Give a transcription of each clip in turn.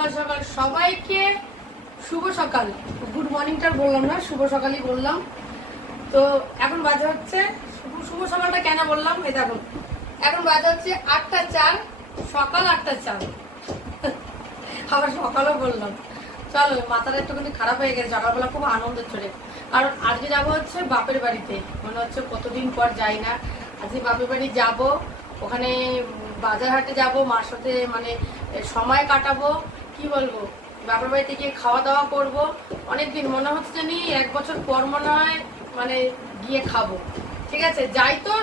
সকাল সকাল সবাইকে শুভ সকাল। গুড মর্নিংটা বললাম না, শুভ সকালই বললাম। তো এখন বাজে হচ্ছে, শুভ সকালটা কেন বললাম? এই দেখুন এখন বাজে হচ্ছে আটটা চার, সকাল আটটা চার। আবার সকালও বললাম। চলো, মাথাটা একটুখানি খারাপ হয়ে গেছে, সকালবেলা খুব আনন্দের চলে কারণ আজকে যাব হচ্ছে বাপের বাড়িতে। মনে হচ্ছে কতদিন পর যাই না। আজকে বাপের বাড়ি যাব, ওখানে বাজার হাটে যাব, মার সাথে মানে সময় কাটাবো। কি বলব? বাপের বাড়িতে গিয়ে খাওয়া দাওয়া করব। অনেকদিন মনে হচ্ছে জানি এক বছর পর মনে হয় মানে গিয়ে খাব। ঠিক আছে? যাই তো,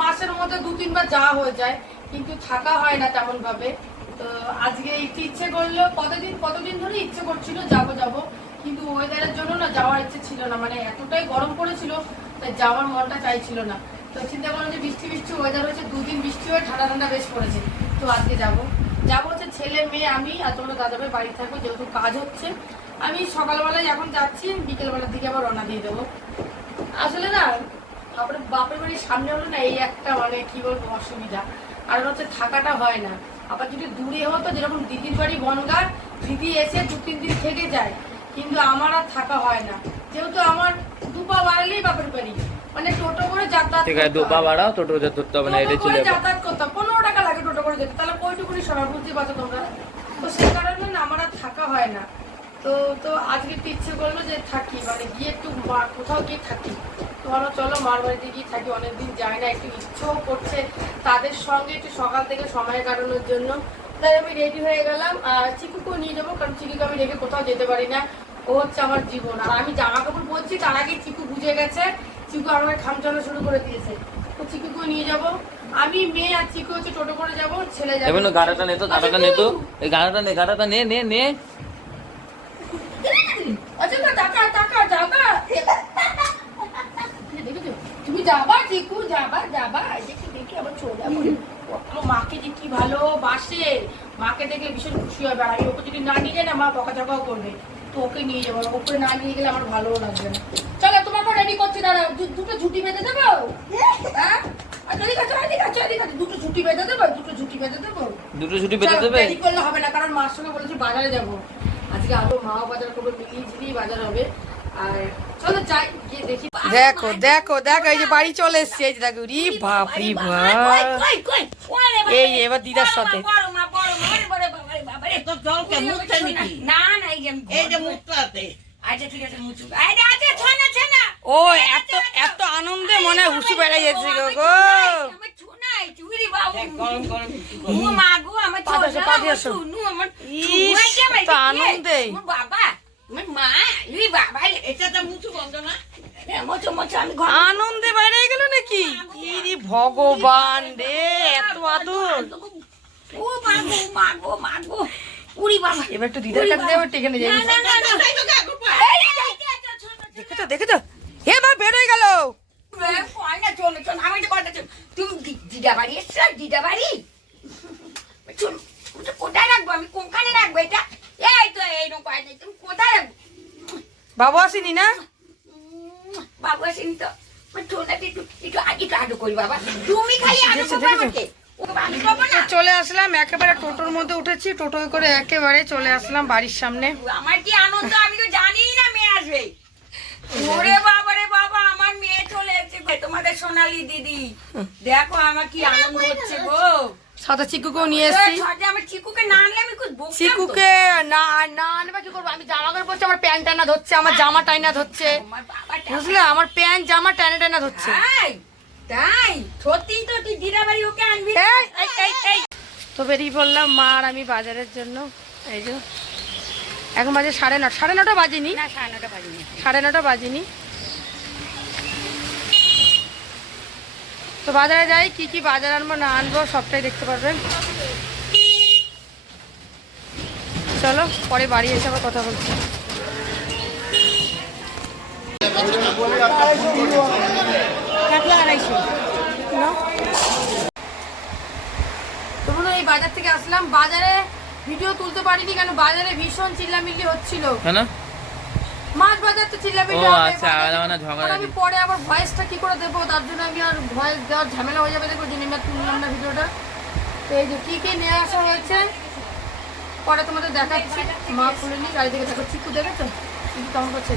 মাসের মধ্যে দু, তিনবার যাওয়া হয়ে যায়, কিন্তু থাকা হয় না তেমন ভাবে তো আজকে একটু ইচ্ছে করল, কতদিন কতদিন ধরে ইচ্ছে করছিল যাব যাব, কিন্তু ওয়েদারের জন্য না যাওয়ার ইচ্ছে ছিল না। মানে এতটাই গরম পড়েছিল, তাই যাওয়ার মনটা চাইছিল না। তো চিন্তা করলাম যে বৃষ্টি বৃষ্টি ওয়েদার হয়েছে, দুদিন বৃষ্টি হয়ে ঠান্ডা ঠান্ডা বেশ পড়েছে। তো আজকে যাব। যাব হচ্ছে ছেলে মেয়ে আমি আর তোমরা দাদাভাই বাড়ি থাকব যেহেতু কাজ হচ্ছে। আমি সকালবেলায় এখন যাচ্ছি বিকেলবেলার দিকে আবার রওনা দিয়ে দেবো। আসলে না তারপরে বাপের বাড়ির সামনে হলো না এই একটা মানে কি বলব অসুবিধা। আর হচ্ছে থাকাটা হয় না। আবার যদি দূরে হতো যেরকম দিদির বাড়ি বনগাঁ দিদি এসে দু তিন দিন থেকে যায় কিন্তু আমার আর থাকা হয় না। যেহেতু আমার দুপা বাড়ালেই বাপের বাড়ি। মানে টোটো করে যাতায়াত ঠিক আছে দুপা বাড়াও টোটো ধরতে হবে না এটা চলে যাতায়াত করতাম পনেরো টাকা টোটো করে যেতে তাহলে কইটুকুনি সময় বুঝতে পারছ তোমরা? তো সেই কারণে না, আমার আর থাকা হয় না। তো তো আজকে একটু ইচ্ছে করল যে থাকি মানে গিয়ে একটু কোথাও গিয়ে থাকি। তো ভালো চলো মার বাড়িতে গিয়ে থাকি, অনেকদিন যায় না, একটু ইচ্ছেও করছে তাদের সঙ্গে একটু সকাল থেকে সময় কাটানোর জন্য। তাই আমি রেডি হয়ে গেলাম, আর চিকুকেও নিয়ে যাব, কারণ চিকুকে আমি রেখে কোথাও যেতে পারি না। ও হচ্ছে আমার জীবন। আর আমি জামা কাপড় পরছি, তার আগে চিকু বুঝে গেছে। চিকু আমাকে খামচানো শুরু করে দিয়েছে। তো চিকুকেও নিয়ে যাব। আমি মেয়ে আর চিকু হচ্ছে টোটো করে যাব ছেলে যাবে। এমন গাড়াটা নে তো গাড়াটা নে তো। এই গাড়াটা নে গাড়াটা নে নে নে। আচ্ছা না টাকা টাকা। যাবা তুমি যাবা চিকু যাবা যাবা। দেখি দেখি আবার চলে যাব। মাকে যে কি ভালোবাসে মাকে দেখলে ভীষণ খুশি হবে। আর আমি ওকে যদি না নিয়ে যাই না মা বকাঝকাও করবে। তো ওকে নিয়ে যাব ওকে না নিয়ে গেলে আমার ভালোও লাগবে না। চলো তোমাকে রেডি করছি দাঁড়া দুটো ঝুটি বেঁধে দেবো হ্যাঁ আচ্ছা ঠিক আছে ঠিক আছে ঠিক আছে দুটো ঝুটি বেঁধে দেবো দুটো ঝুটি বেঁধে দেবো। দুটো ছুটি পেতে দেবে? দেরি করলে হবে না কারণ মার সঙ্গে বলেছি বাজারে যাব। আজকে আরও মাও বাজার করবে মিলিয়ে ঝিলিয়ে বাজার হবে। আর চলো যাই গিয়ে দেখি। দেখো দেখো দেখো এই যে বাড়ি চলে এসছি এই যে দেখো রি বাপ। রি বাপ এই এবার দিদার সাথে। আচ্ছা আচ্ছা ও এত এত আনন্দে মনে হয় হুসু বেড়ে যাচ্ছে গো আনন্দে। বাবা মা বাবা এটা তো মুছু বন্ধ না? মোচো মোচো আমি ঘর আনন্দে বাইরে গেল নাকি? ইরি ভগবান রে এত আদর। ও মা গো মা গো মা গো উড়ি বাবা। এবার একটু দিদার কাছে যাব যাই। দেখেছ দেখেছ? হে মা বের হয়ে গেল। কয় না, চলো, চলো, আমি তো কথা তুমি দি- দিদা বাড়ি এসছো? দিদা বাড়ি চলো, কোথায় রাখব? আমি কোনখানে রাখব এটা? এই তো এই নৌকায় নেই তুমি কোথায় রাখব? বাবু আসেনি না? বাবু আসেনি তো। চলে আসলাম একেবারে টোটোর মধ্যে উঠেছি টোটোয় করে একেবারে চলে আসলাম বাড়ির সামনে। আমার কি আনন্দ আমি তো জানি না মেয়ে আসবে। ওরে বাবা রে বাবা আমার মেয়ে চলে এসেছে তোমাদের সোনালি দিদি। দেখো আমার কি আনন্দ হচ্ছে গো। সাথে চিকুকেও নিয়ে এসেছি। আমার চিকুকে না আনলে আমি চিকুকে না না আনবে কি করব? আমি জামা কাপড় পরছি আমার প্যান্ট টানা ধরছে আমার জামা টাইনা ধরছে। বুঝলে? আমার প্যান্ট জামা টানা টানা ধরছে। তাই তাই সত্যি তো তুই দিদা বাড়ি ওকে আনবি। তো বেরিয়ে পড়লাম মা আর আমি বাজারের জন্য। এই যে এখন বাজে সাড়ে নটা সাড়ে নটা বাজেনি? না সাড়ে নটা বাজিনি। সাড়ে নটা বাজেনি। তো বাজারে যাই কি কি বাজার আনব না আনব সবটাই দেখতে পারবেন। চলো পরে বাড়ি এসে আবার কথা বলছি। তখন এই বাজার থেকে আসলাম। বাজারে ভিডিও তুলতে পারিনি কেন? বাজারে ভীষণ চিল্লামিল্লি হচ্ছিল। কেন? মাছ বাজার তো চিল্লামিল্লি ও, হবে, আচ্ছা। আলাদা ঝগড়া আমি পরে আবার ভয়েসটা কি করে দেবো? তার জন্য আমি আর ভয়েস দেওয়ার ঝামেলা হয়ে যাবে। দেখব জন্য আমি তুললাম না ভিডিওটা। তো এই যে কি কি নিয়ে আসা হয়েছে পরে তোমাদের দেখাচ্ছি। মা খুলে নি গাড়ি থেকে দেখো চিকু দেখেছ? চিকু কেমন করছে?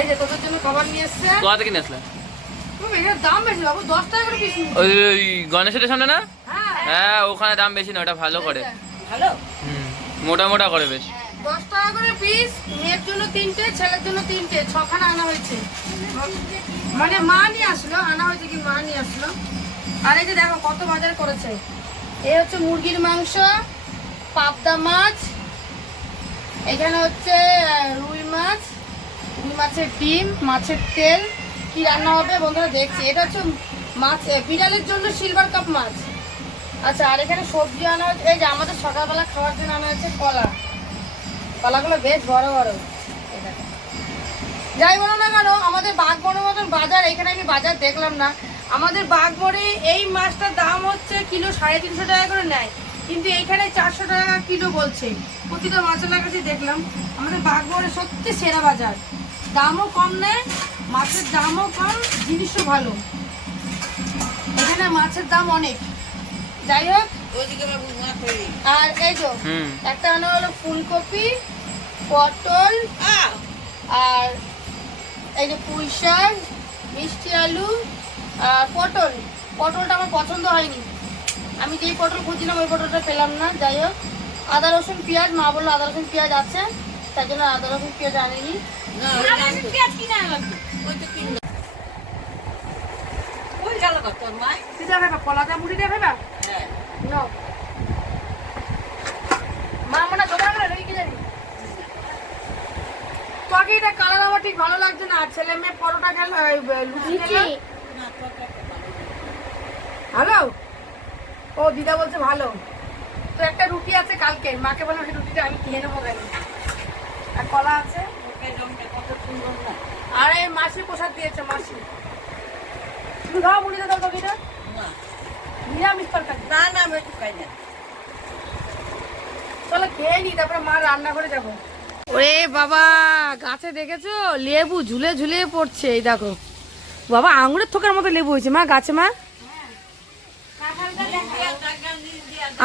এই যে তোদের জন্য খাবার নিয়ে এসছে। কোথা থেকে নিয়ে আসলে? ওই গণেশের সামনে না? হ্যাঁ হ্যাঁ। ওখানে দাম বেশি না ওটা ভালো করে। ভালো। হুম মোটা মোটা করে বেশ। দশ টাকা করে পিস মেয়ের জন্য তিনটে ছেলের জন্য তিনটে ছখানা আনা হয়েছে। মানে মা নিয়ে আসলো আনা হয়েছে কি মা নিয়ে আসলো। আর এই যে দেখো কত বাজার করেছে। এই হচ্ছে মুরগির মাংস পাবদা মাছ এখানে হচ্ছে রুই মাছ রুই মাছের ডিম মাছের তেল কি রান্না হবে বন্ধুরা দেখছি। এটা হচ্ছে মাছ বিড়ালের জন্য সিলভার কাপ মাছ। আচ্ছা আর এখানে সবজি আনা হচ্ছে এই যে আমাদের সকালবেলা খাওয়ার জন্য আনা হচ্ছে কলা। কলাগুলো বেশ বড় বড়। যাই বলো না কেন, আমাদের বাঘবড়ের মতন বাজার, এখানে আমি বাজার দেখলাম না। আমাদের বাঘবড়ে এই মাছটার দাম হচ্ছে কিলো সাড়ে তিনশো টাকা করে নেয়। কিন্তু এইখানে চারশো টাকা কিলো বলছে। প্রতিটা মাছের কাছে দেখলাম, আমাদের বাঘবড়ে সত্যি সেরা বাজার। দামও কম নেয় মাছের দামও কম জিনিসও ভালো। এখানে মাছের দাম অনেক। যাই হোক আর এই তো একটা আনা হলো ফুলকপি পটল আর এই যে পুঁই শাক মিষ্টি আলু আর পটল। পটলটা আমার পছন্দ হয়নি। আমি যেই পটল খুঁজছিলাম ওই পটলটা পেলাম না। যাই হোক আদা রসুন পেঁয়াজ মা বলল আদা রসুন পেঁয়াজ আছে তাই জন্য আদা রসুন পেঁয়াজ আনিনি। না কলাটা মুড়ি মা মনে কালার আমার ঠিক ভালো লাগছে না ছেলে মেয়ে। ভালো ও দিদা বলছে ভালো তো একটা রুটি আছে কালকে মাকে বললাম রুটিটা আমি খেয়ে নেব কেন আর কলা আছে তরকারি রংটা কত সুন্দর না আর এই মাসি প্রসাদ দিয়েছে মাসি। তুমি খাও মুড়িতে দাও তরকারিটা নিরামিষ তরকারি। না না আমি একটু খাই না। চলো খেয়ে নি তারপরে মা রান্না করে যাব। ওরে বাবা গাছে দেখেছ? লেবু ঝুলে ঝুলে পড়ছে এই দেখো। বাবা আঙুরের থোকার মতো লেবু হয়েছে মা গাছে মা?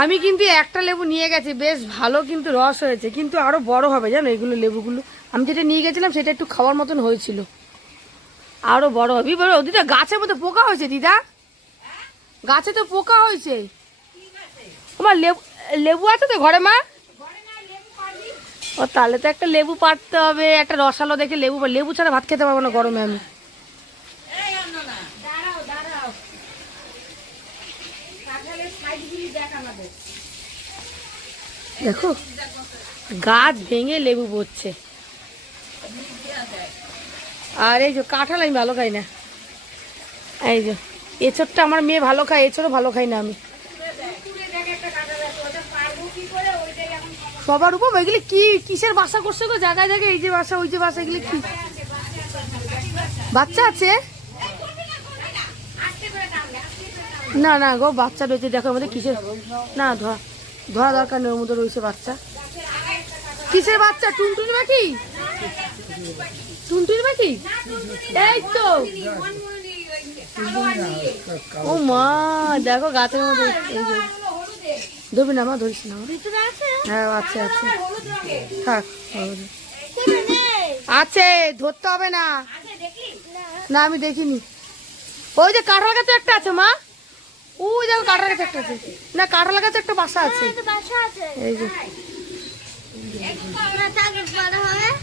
আমি কিন্তু একটা লেবু নিয়ে গেছি বেশ ভালো কিন্তু রস হয়েছে কিন্তু আরও বড় হবে জানো এগুলো লেবুগুলো। আমি যেটা নিয়ে গেছিলাম সেটা একটু খাওয়ার মতন হয়েছিল। আরও বড় হবে। বড় দিদা, গাছের মধ্যে পোকা হয়েছে, দিদা। গাছে তো পোকা হয়েছে। তোমার লেবু লেবু আছে তো ঘরে, মা? ও, তাহলে তো একটা লেবু পাড়তে হবে, একটা রসালো দেখে লেবু লেবু ছাড়া ভাত খেতে পারব না গরমে আমি। দেখো, গাছ ভেঙে লেবু পড়ছে। আর এই যে কাঁঠাল আমি ভালো খাই না। এই যে এছরটা আমার মেয়ে ভালো খায় এছরও ভালো খাই না আমি। সবার উপর এগুলি কি, কিসের বাসা করছে গো? জায়গায় জায়গায় এই যে বাসা, ওই যে বাসা, এগুলি কি? বাচ্চা আছে? না না গো, বাচ্চা রয়েছে, দেখো আমাদের কিসের না ধরা ধরা দরকার নেই, ওর মধ্যে রয়েছে বাচ্চা। কিসের বাচ্চা? টুনটুনি পাখি? টুনটুনি পাখি? এই তো। ও মা দেখো গাছের মধ্যে ধরবি না মা ধরিস না। হ্যাঁ আছে আছে। থাক আছে ধরতে হবে না। না আমি দেখিনি। ওই যে কাঁঠাল গাছে একটা আছে মা। ওই দেখো কাঁঠাল গাছে একটা আছে। না কাঁঠাল গাছে একটা বাসা আছে। এই যে।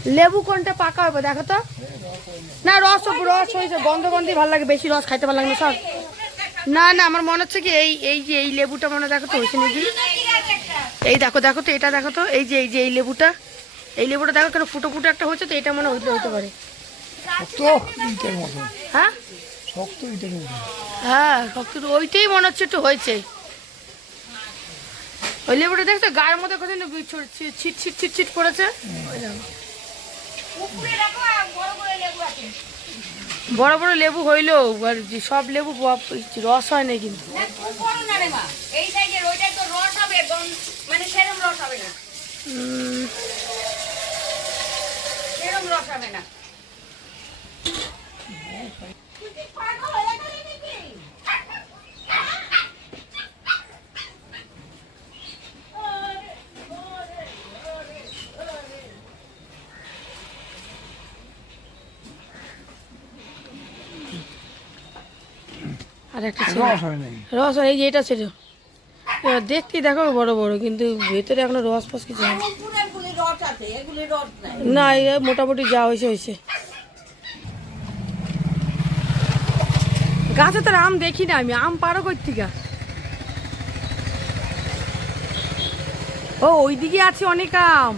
লেবু কোনটা পাকা হবে দেখো তো? না রস রস হয়েছে গন্ধ গন্ধই ভালো লাগে বেশি রস খাইতে ভালো লাগে না সব না না আমার মনে হচ্ছে কি এই এই যে এই লেবুটা মনে দেখো তো হয়েছে নাকি? এই দেখো দেখো তো এটা দেখো তো এই যে এই যে এই লেবুটা। এই লেবুটা দেখো কেন ফুটো ফুটো একটা হচ্ছে তো এটা মনে হইতে হতে পারে হ্যাঁ? হ্যাঁ শক্ত ওইটাই মনে হচ্ছে একটু হয়েছে। ওই লেবুটা দেখছ গায়ের মধ্যে কোথায় ছিট ছিট ছিট ছিট দেখো। বড় বড় লেবু হইল আর সব লেবু রস হয় না কিন্তু। রস হবে না। রস আর একটা ছিল। রস হয়, এই যে এটা ছিল। দেখতে দেখো বড় বড় কিন্তু ভেতরে এখনও রস ফস কিছু রস রস না মোটামুটি যা হয়েছে হয়েছে। গাছে তো আম দেখি না আমি আম পারো কই থেকে ও ওই দিকে আছে অনেক আম।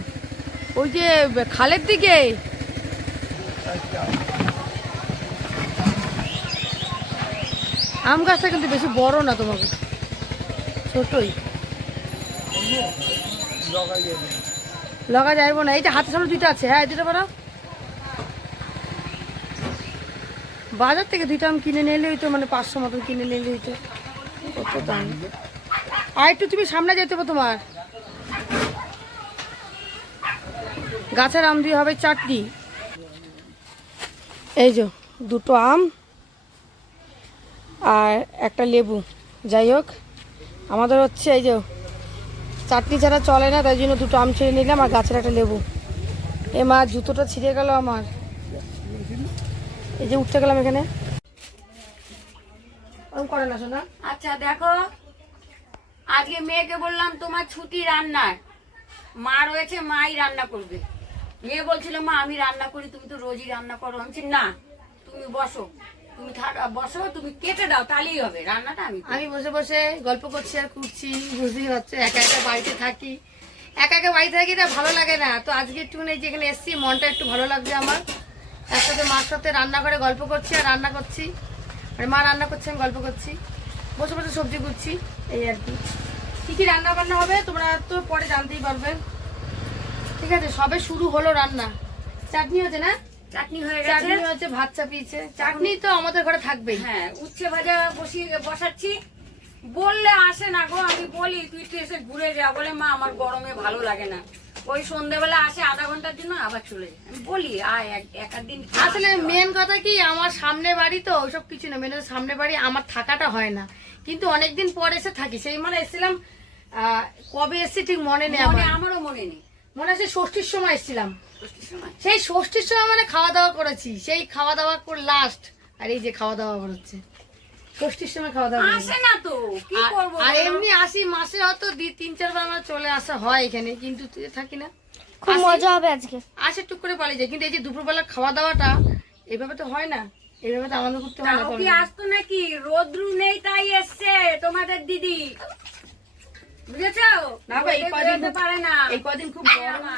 ওই যে খালের দিকে? আম গাছটা কিন্তু বেশি বড় না তোমাকে। ছোটই। লগা যাইব না। এই যে হাতে সামনে দুইটা আছে। হ্যাঁ দুটো পারো বাজার থেকে দুইটা আম কিনে নিলে হইতো মানে পাঁচশো মতন কিনে নিলে হইতো। কত দাম। আর একটু তুমি সামনে যেতে হবে তোমার। গাছের আম দিয়ে হবে চাটনি। এই যে দুটো আম। আর একটা লেবু। যাই হোক, আমাদের হচ্ছে এই যে চাটনি ছাড়া চলে না, তাই জন্য দুটো আম ছেড়ে নিলাম আর গাছের একটা লেবু। এ মা, জুতোটা ছিঁড়ে গেল আমার। এই যে উঠতে গেলাম এখানে। আচ্ছা দেখো, আজকে মেয়েকে বললাম তোমার ছুটি রান্নার। মা রয়েছে, মাই রান্না করবে। মেয়ে বলছিল, মা, আমি রান্না করি, তুমি তো রোজই রান্না করো। আমি না, তুমি বসো। তুমি থাক- বসো, তুমি কেটে দাও, তাহলেই হবে। রান্নাটা আমি আমি বসে বসে গল্প করছি আর করছি, বুঝতেই হচ্ছে একা একা বাড়িতে থাকি। একা একা বাড়িতে থাকি না ভালো লাগে না। তো আজকে একটু এই যেখানে এসছি, মনটা একটু ভালো লাগছে আমার। একসাথে মার সাথে রান্না করে গল্প করছি আর রান্না করছি। আর মা রান্না করছে, আমি গল্প করছি। বসে বসে সবজি করছি, এই আর কি। কী কী রান্না বান্না হবে, তোমরা তো পরে জানতেই পারবে। ঠিক আছে, সবে শুরু হলো রান্না। চাটনি হচ্ছে না? চাটনি হয়ে গেছে। চাটনি হচ্ছে ভাত চাপিয়েছে। চাটনি তো আমাদের ঘরে থাকবেই। হ্যাঁ উচ্ছে ভাজা বসিয়ে বসাচ্ছি। বললে আসে না গো আমি বলি তুই একটু এসে ঘুরে যা। বলে মা আমার গরমে ভালো লাগে না। ওই সন্ধ্যেবেলা আসে আধা ঘণ্টার জন্য আবার চলে যায়। আমি বলি আয় এক দিন আসলে মেন কথা কি আমার সামনে বাড়ি তো ওইসব কিছু না মেন সামনে বাড়ি আমার থাকাটা হয় না। কিন্তু অনেকদিন পর এসে থাকি। সেই মানে এসেছিলাম কবে এসেছি ঠিক মনে নেই আমারও মনে নেই। মনে আছে ষষ্ঠীর সময় এসেছিলাম। সেই ষষ্ঠীর সময় মানে খাওয়া দাওয়া করেছি। সেই খাওয়া দাওয়া করে লাস্ট আর এই যে খাওয়া দাওয়া হচ্ছে ষষ্ঠীর সময় খাওয়া দাওয়া আসে না তো কি আর- করব আর এমনি আসি মাসে হয়তো দুই তিন চারবার আমার চলে আসা হয় এখানে কিন্তু তুই থাকি না। খুব মজা হবে আজকে। আসে টুক করে পালিয়ে যায় কিন্তু এই যে দুপুরবেলা খাওয়া দাওয়াটা এভাবে তো হয় না। এভাবে তো আনন্দ করতে হয় না কি আসতো নাকি? রোদ্রু নেই তাই এসছে তোমাদের দিদি। বুঝেছ? না এই কদিন পারে না। এই কদিন খুব গরম না?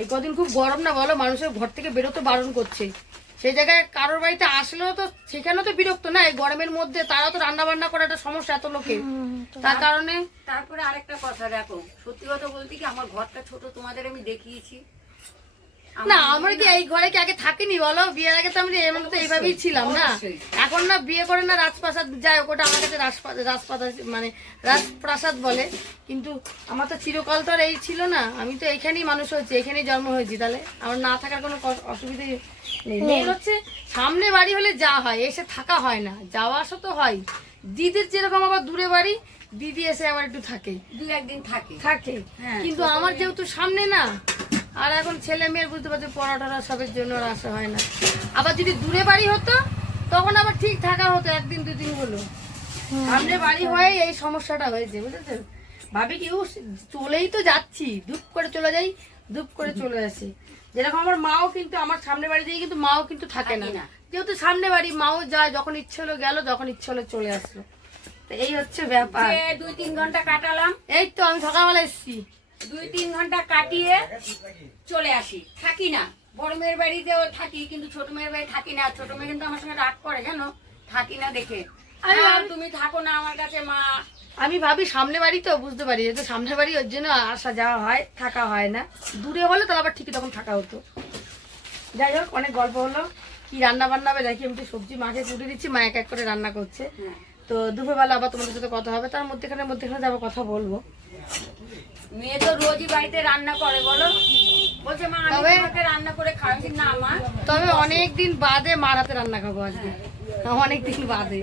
এই কদিন খুব গরম না বলো? মানুষের ঘর থেকে বেরোতে বারণ করছে। সেই জায়গায় কারোর বাড়িতে আসলেও তো সেখানেও তো বিরক্ত না? এই গরমের মধ্যে তারা তো রান্না বান্না করা একটা সমস্যা এত লোকের। তার কারণে তারপরে আরেকটা কথা দেখো। সত্যি কথা বলতে কি আমার ঘরটা ছোট তোমাদের আমি দেখিয়েছি। না আমরা কি এই ঘরে কি আগে থাকিনি বলো? বিয়ের আগে তো আমরা এমন তো এইভাবেই ছিলাম না। এখন না বিয়ে করে না রাজপ্রাসাদ যায় ওটা আমার কাছে রাজপ্রাসাদ মানে রাজপ্রাসাদ বলে। কিন্তু আমার তো চিরকাল তো আর এই ছিল না। আমি তো এইখানেই মানুষ হয়েছি এখানেই জন্ম হয়েছি। তাহলে আমার না থাকার কোনো অসুবিধা নেই। হচ্ছে সামনে বাড়ি হলে যা হয় এসে থাকা হয় না। যাওয়া আসা তো হয়। দিদির যেরকম আবার দূরে বাড়ি দিদি এসে আবার একটু থাকে। দু একদিন থাকে। থাকে। হ্যাঁ, কিন্তু আমার যেহেতু সামনে না আর এখন ছেলে মেয়ের বুঝতে পারছে পড়াটা সবের জন্য আর আসা হয় না। আবার যদি দূরে বাড়ি হতো তখন আবার ঠিক থাকা হতো একদিন দুদিন হলো। সামনে বাড়ি হয়ে এই সমস্যাটা হয়েছে বুঝেছ? ভাবি কি চলেই তো যাচ্ছি ধূপ করে চলে যাই ধূপ করে চলে আসি। যেরকম আমার মাও কিন্তু আমার সামনে বাড়ি দিয়ে কিন্তু মাও কিন্তু থাকে না। যেহেতু সামনে বাড়ি মাও যায় যখন ইচ্ছে হলো গেল যখন ইচ্ছে হলো চলে আসলো। তো এই হচ্ছে ব্যাপার। দুই তিন ঘণ্টা কাটালাম। এই তো আমি সকালবেলা এসেছি। দুই তিন ঘণ্টা কাটিয়ে চলে আসি। থাকি না। বড় মেয়ের বাড়িতেও থাকি কিন্তু ছোট মেয়ের বাড়ি থাকি না। ছোট মেয়ে কিন্তু আমার সঙ্গে রাগ করে জানো? থাকি না দেখে। তুমি থাকো না আমার কাছে মা। আমি ভাবি সামনে বাড়ি তো বুঝতে পারি যেহেতু সামনে বাড়ি ওর জন্য আসা যাওয়া হয় থাকা হয় না। দূরে হলে তাহলে আবার ঠিকই তখন থাকা হতো। যাই হোক অনেক গল্প হলো। কি রান্না বান্না হবে? দেখি আমি তো সবজি মাকে কুটে দিচ্ছি মা এক এক করে রান্না করছে। হ্যাঁ। তো দুপুরবেলা আবার তোমাদের সাথে কথা হবে তার মধ্যেখানে মধ্যেখানে যাব কথা বলব। মেয়ে তো রোজই বাড়িতে রান্না করে বলো। বলছে মা আমি তোমাকে রান্না করে খাওয়াচ্ছি না মা। তবে অনেক দিন বাদে মার হাতে রান্না খাব আজকে। অনেক দিন বাদে।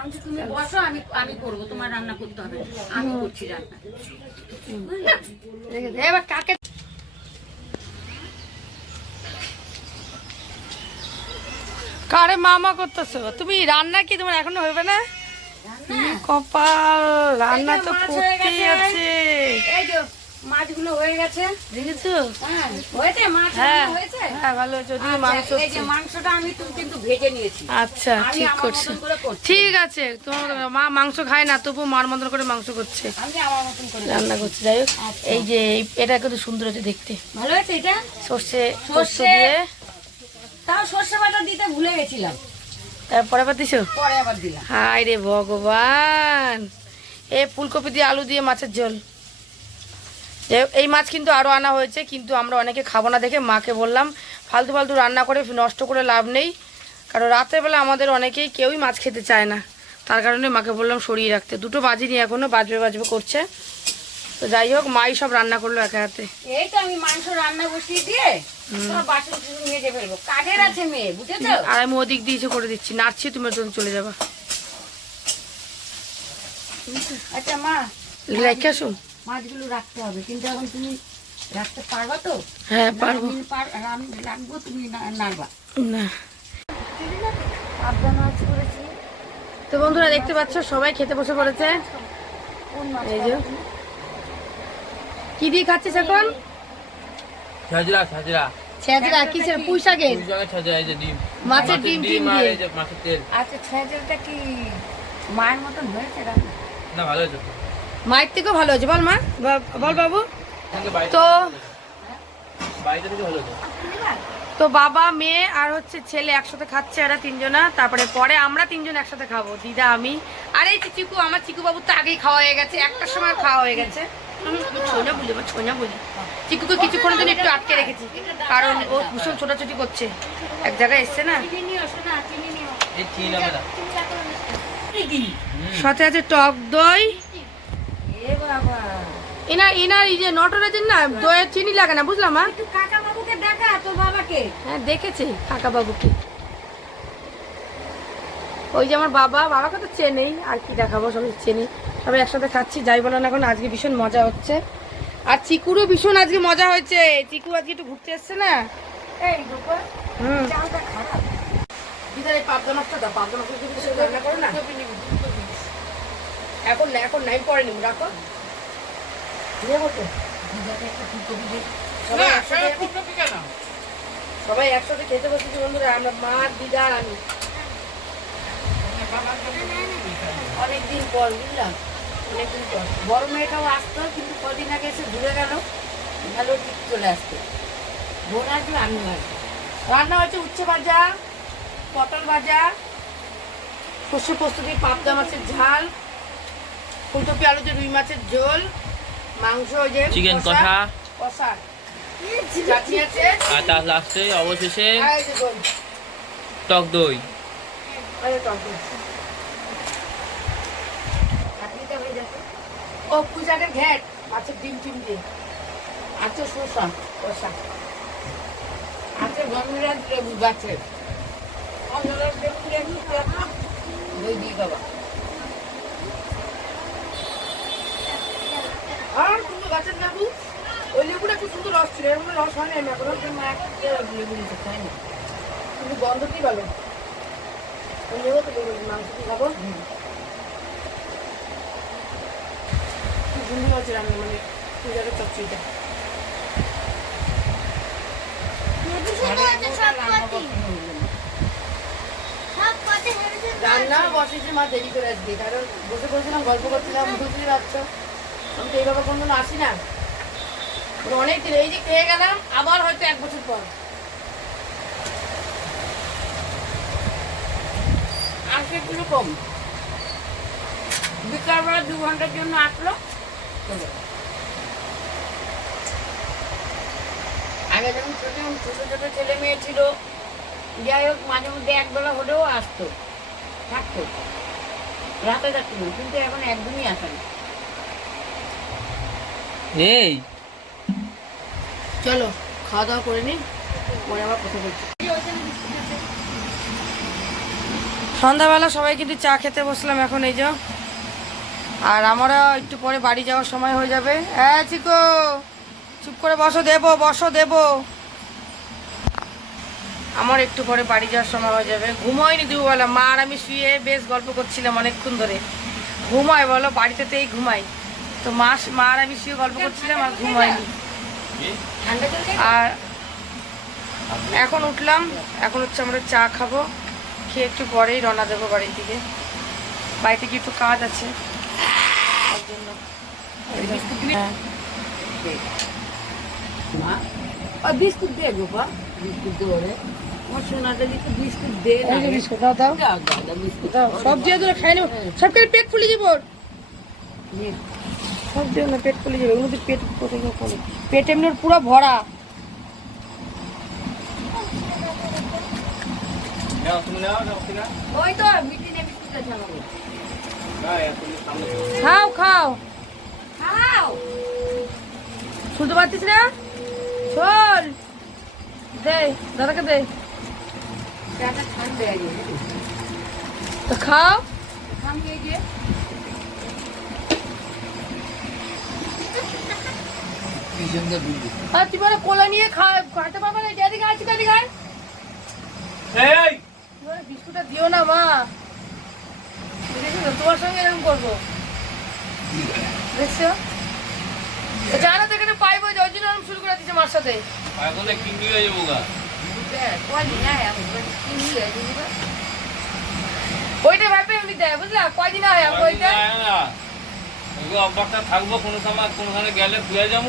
আমি তুমি বসো আমি আমি করব তোমার রান্না করতে হবে। আমি করছি রান্না। এবার কাকে কারে মামা করতেছো? তুমি রান্না কি তোমার এখনও হবে না? কি কপাল? রান্না তো করতেই আছে। এই যে মাছগুলো হয়ে গেছে। দেখেছ? হ্যাঁ হয়েছে? মাছ হ্যাঁ। হয়েছে? হ্যাঁ ভালো হয়েছে। আচ্ছা, মাংস এই যে মাংসটা আমি তো কিন্তু ভেজে নিয়েছি। আচ্ছা ঠিক করছে। ঠিক আছে তোমার মা মাংস খায় না তবু মার মতন করে মাংস করছে। আমি আমার মতন করে রান্না করছে। যাই হোক আচ্ছা। এই যে এটা কিন্তু সুন্দর হচ্ছে দেখতে। ভালো হয়েছে এটা? সর্ষে সর্ষে। সর্ষে দিয়ে। তাও সর্ষে বাটা দিতে ভুলে গেছিলাম। তারপরে আবার দিছো? পরে আবার দিলাম। হায় রে ভগবান। এ ফুলকপি দিয়ে আলু দিয়ে মাছের ঝোল। এই মাছ কিন্তু আরও আনা হয়েছে কিন্তু আমরা অনেকে খাব না দেখে মাকে বললাম ফালতু ফালতু রান্না করে নষ্ট করে লাভ নেই। কারণ রাতের বেলা আমাদের অনেকেই কেউই মাছ খেতে চায় না। তার কারণে মাকে বললাম সরিয়ে রাখতে। দুটো বাজিনি এখনও বাজবে বাজবে করছে। তো যাই হোক মাই সব রান্না করল একা হাতে। এই তো আমি মাংস রান্না বসিয়ে দিয়ে সব বাসন মেজে ফেলব। কাজের আছে মেয়ে বুঝেছ? আর আমি ওদিক দিয়ে করে দিচ্ছি। নাচছি তুমি ওদিকে চলে যাবা। আচ্ছা মা। রেখে আসুন মাছগুলো রাখতে হবে। কিন্তু এখন তুমি রাখতে পারবা তো? হ্যাঁ পারব। রাখব তুমি না- নাড়বা। না। তো বন্ধুরা দেখতে পাচ্ছ সবাই খেতে বসে পড়েছে। এই যে। কি দিয়ে খাচ্ছিস এখন? ছাজরা ছাজরা ছেঁচড়া কিসের? পুঁই শাকের ছাজরা এই যে ডিম। মাছের ডিম আর দিয়ে? এই যে মাছের তেল। আচ্ছা ছেঁচড়টা কি মায়ের মতন হয়েছে রান্না না ভালো হয়েছে। তো। মায়ের থেকেও ভালো হয়েছে। বল মা বল বাবু। তো বাড়িতে থেকে ভালো হয়েছে। তো বাবা মেয়ে আর হচ্ছে ছেলে একসাথে খাচ্ছে এরা তিনজনা। তারপরে পরে আমরা তিনজন একসাথে খাব। দিদা আমি। আর এই চিকু আমার চিকু বাবু তো আগেই খাওয়া হয়ে গেছে। একটার সময় খাওয়া হয়ে গেছে। আমি ছোনা বলি আমার ছোনা বলি। চিকুকে কিছুক্ষণের জন্য একটু আটকে রেখেছি কারণ ও ভীষণ ছোটাছুটি করছে। এক জায়গায় এসছে না? এই চিন আমরা সাথে আছে টক দই। এনার এনার এই যে নটরাজের না দইয়ের চিনি লাগে না বুঝলাম মা? কাকা বাবুকে দেখা তোর বাবাকে। হ্যাঁ দেখেছি কাকা বাবুকে ওই যে আমার বাবা বাবাকে তো চেনেই আর কি দেখাবো সবাই চেনি। সবাই একসাথে খাচ্ছি যাই বলো না এখন আজকে ভীষণ মজা হচ্ছে। আর চিকুরও ভীষণ আজকে মজা হয়েছে। চিকু আজকে একটু ঘুরতে এসছে না? এই হুম। এখন এখন নাই পরে নিব রাখো সবাই একসাথে খেতে বসেছি বন্ধুরা আমরা মা দিদা আমি অনেকদিন পর বুঝলাম। অনেকদিন পর বড় মেয়েটাও আসতো কিন্তু কদিন আগে এসে ঘুরে গেল। ভালো ঠিক চলে আসতো। বোন আসবে আমি আসব রান্না হচ্ছে উচ্ছে ভাজা পটল ভাজা সর্ষে পোস্ত দিয়ে পাবদা মাছের ঝাল ফুলকপি আলু দিয়ে রুই মাছের ঝোল মাংস ওই যে চিকেন কষা কষা। চাটনি আছে। আর তার লাস্টে অবশেষে টক দই। টক দই। চাটনিটা হয়ে যাবে ও পুঁইশাকের ঘ্যাট মাছের ডিম টিম দিয়ে। আছে শসা, কষা। আছে গন্ধরাজ লেবু গাছের। গন্ধরাজ লেবু লেবু দই দিই বাবা আর সুন্দর গাছের লেবু? ওই লেবুটা খুব সুন্দর রস ছিল এর রস হয় না এখনও কে লেবু নিতে খায় না কিন্তু গন্ধ কি ভালো ওই লেবু তো লেবু মাংস দিয়ে খাব? খুব সুন্দর হচ্ছে রান্না মানে পুজারের চচ্চড়িটা রান্না বসেছে মা দেরি করে আসবে। কারণ বসে বসেছিলাম গল্প করছিলাম বুঝতেই পারছ আমি তো এইভাবে কোনো আসি না। মানে অনেক দিন এই যে খেয়ে গেলাম আবার হয়তো এক বছর পর। আসে একটু কম বিকালবেলা দু ঘণ্টার জন্য আসলো। আগে যখন ছোট ছোট ছোট ছেলে মেয়ে ছিল যাই হোক মাঝে মধ্যে একবেলা হলেও আসতো থাকতো। রাতে থাকতো না, কিন্তু এখন একদমই আসে না। এই। চলো খাওয়া দাওয়া করে নি পরে আবার কথা বলছি। সন্ধ্যাবেলা সবাই কিন্তু চা খেতে বসলাম এখন এই যে আর আমরা একটু পরে বাড়ি যাওয়ার সময় হয়ে যাবে। হ্যাঁ চিকো, চুপ করে বসো, দেবো বসো, দেবো। আমার একটু পরে বাড়ি যাওয়ার সময় হয়ে যাবে। ঘুমোয়নি দুবেলা, মা আর আমি শুয়ে বেশ গল্প করছিলাম অনেকক্ষণ ধরে। ঘুমায় বলো বাড়িতে তো এই ঘুমাই। তো মা মা আর আমি শুয়ে গল্প করছিলাম আর ঘুমায়নি। আর এখন উঠলাম, এখন হচ্ছে আমরা চা খাব, খেয়ে একটু পরেই রওনা দেবো বাড়ির দিকে। বাড়িতে কি একটু কাজ আছে? তার জন্য হ্যাঁ মা আর বিস্কুট দে গোপা বিস্কুট দে আমার সোনাটা দিকে বিস্কুট দে না এই যে বিস্কুট দাও দাও। দাও, দাও, দাও, বিস্কুট। দাও সব দিয়ে ধরে খাই নেব। সব করে পেট ফুলে যাব সব দিয়ে না পেট ফুলে যাবে। ওগুলো তো পেট কোথায় পেট এমনি পুরো ভরা। ওই তো মিটিনে বিস্কুট আছে আমাকে খাও খাও। খাও। শুনতে পাচ্ছিস না? চল দে দাদাকে দে। তো খাও। খাম খেয়ে গিয়ে। আর তুই বলে কোলা নিয়ে খা খাতে পারবে না? এদিকে আছে। এই! বিস্কুটটা দিও না মা। দেখেছ তোমার সঙ্গে এরকম করব। দেখছ? জানো তো এখানে পাইবো ওই জন্য শুরু করে দিচ্ছে মার সাথে। কিনবি হয়ে যাব গা। আমি হয়ে যাবে ওইটা ভাবে এমনি দেয় বুঝলা? কয়দিন হয় আমি ওইটা ওই অভ্যাসটা থাকব কোনো সময় কোনখানে গেলে যাব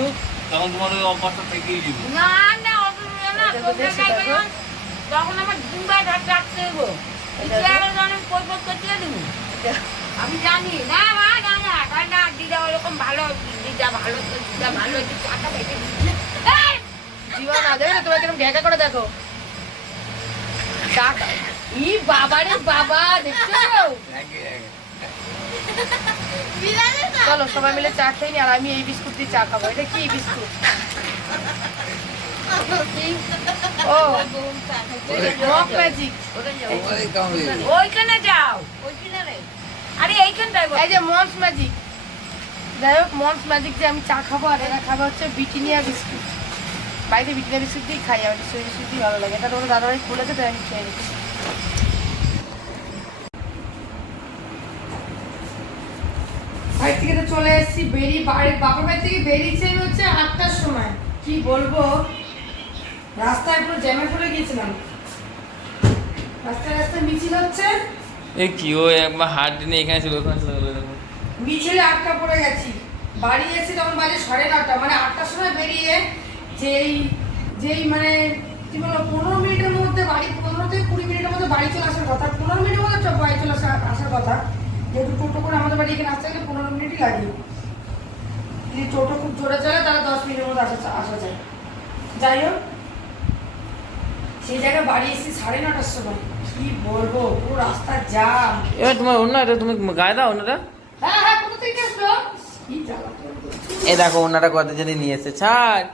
তখন তোমার ওই অভ্যাসটা থেকেই যাব। না না না। তখন আমার দুবার রাখতে চেয়ারের জন্য কৈফত করতে দিব আমি জানি। না মা না না না, দিদা ওরকম ভালো দিদা ভালো দিদা ভালো চাটা জীবন না দেবে না তোমাকে এরকম ঘেঁকা করে দেখো। ই বাবা রে বাবা দেখছ চলো সবাই মিলে চা খেয়ে নি আর আমি এই বিস্কুট দিয়ে চা খাব। এটা কি বিস্কুট? আমি চা খাব আর এরা হচ্ছে বিটিনিয়া বিস্কুট। বাড়িতে বিটিনিয়া বিস্কুট খাই, আমার ভালো লাগে। এটা তোমার দাদাভাই খুলেছে তাই আমি খেয়ে নিচ্ছি। থেকে তো চলে এসেছি, বেরিয়ে বাড়ি বাবার বাড়ি থেকে বেরিয়েছি হচ্ছে আটটার সময়। কি বলব? রাস্তায় পুরো জ্যামে পড়ে গিয়েছিলাম। রাস্তায় রাস্তায় মিছিল হচ্ছে। এ কি ও একবার হাত দিনে এখানে ছিল ওখানে ছিল মিছিলে আটকা পড়ে গেছি। বাড়ি এসে তখন বাজে সাড়ে নটা মানে আটটার সময় বেরিয়ে যেই যেই মানে কি বলব পনেরো মিনিটের মধ্যে বাড়ি পনেরো থেকে কুড়ি মিনিটের মধ্যে বাড়ি চলে আসার কথা। পনেরো মিনিটের মধ্যে বাড়ি চলে আসা আসার কথা। যেহেতু টোটো করে আমাদের বাড়ি এখানে আসতে গেলে পনেরো মিনিটই লাগে। যদি টোটো খুব জোরে চলে তাহলে দশ মিনিটের মধ্যে আসা আসা যায়। যাই হোক সেই জায়গায় বাড়ি এসেছি সাড়ে নটার সময়। কি বলব পুরো রাস্তা জাম এবার তোমার অন্য এটা তুমি গায়ে দাও অন্যটা। হ্যাঁ হ্যাঁ কোথা থেকে আসলো? কি এই দেখো অন্যটা কত যদি নিয়ে এসে ছাড়।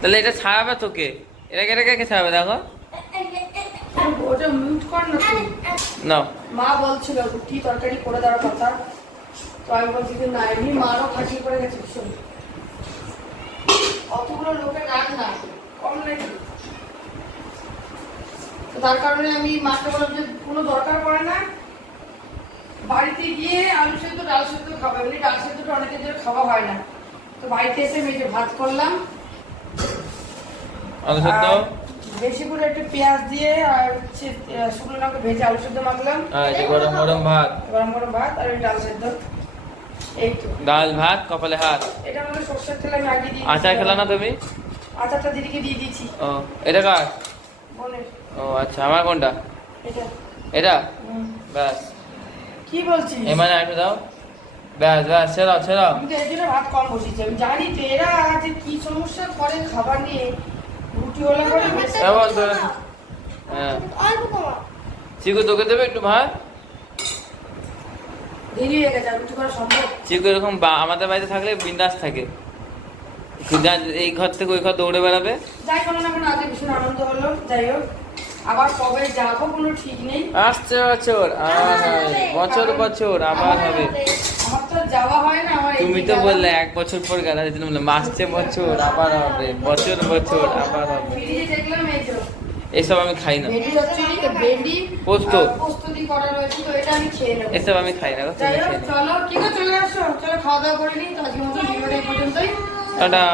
তাহলে এটা ছাড়াবে তোকে। এটাকে এটাকে কে ছাড়াবে দেখো। ওটা মিউট কর না মা বলছিল রুটি তরকারি করে দেওয়ার কথা। তো আমি বলছি যে না এমনি মারও খাসি করে গেছে ভীষণ। অতগুলো লোকের রাগ না কম নাকি তো তার কারণে আমি মাকে বললাম যে কোনো দরকার পড়ে না। বাড়িতে গিয়ে আলু সেদ্ধ ডাল সেদ্ধ খাব। এমনি ডাল সেদ্ধটা অনেকের জন্য খাওয়া হয় না। তো বাড়িতে এসে যে ভাত করলাম। আলু সেদ্ধ? বেশি করে একটু পেঁয়াজ দিয়ে আর হচ্ছে শুকনো লঙ্কা ভেজে আলু সেদ্ধ মাখলাম। আর এই যে গরম গরম ভাত। গরম গরম ভাত আর ডাল সেদ্ধ। ডাল ভাত কপালে হাত। এটা আমাদের সর্ষের তেল আমি আগে দিয়ে আচার খেলা না তুমি? আচারটা দিদিকে দিয়ে দিয়েছি। ও এটা কার? বোনের। ও আচ্ছা আমার কোনটা? এটা। এটা? ব্যাস। কি বলছিস? এই মানে একটু দাও। ব্যাস ব্যাস ছেড়াও ছেড়াও আমি তো জন্য ভাত কম বসেছি। আমি জানি তো এরা যে কি সমস্যা করে খাবার নিয়ে। কেমন তো হ্যাঁ চিকু তোকে দেবে একটু ভাত হয়ে চিকু এরকম বা- আমাদের বাড়িতে থাকলে বিন্দাস থাকে। এই ঘর থেকে ওই ঘর দৌড়ে বেড়াবে। যাই বলো না কেন আজকে ভীষণ আনন্দ হলো। যাই হোক আবার কবে যাব কোনো ঠিক নেই। আসছে বছর আবার বছর বছর আবার হবে। যাওয়া হয় না আমার তুমি তো বললে এক বছর পর গেলে জন্য বললাম আসছে বছর আবার হবে বছর বছর আবার হবে। দেখলাম এই তো এসব আমি খাই না। পোস্ত। এসব আমি খাই না। চলো ঠিক আছে চলে আসো। চলো খাওয়া দাওয়া করে নিই তো আজকের মতো ভিডিওটা এই পর্যন্তই। টাটা।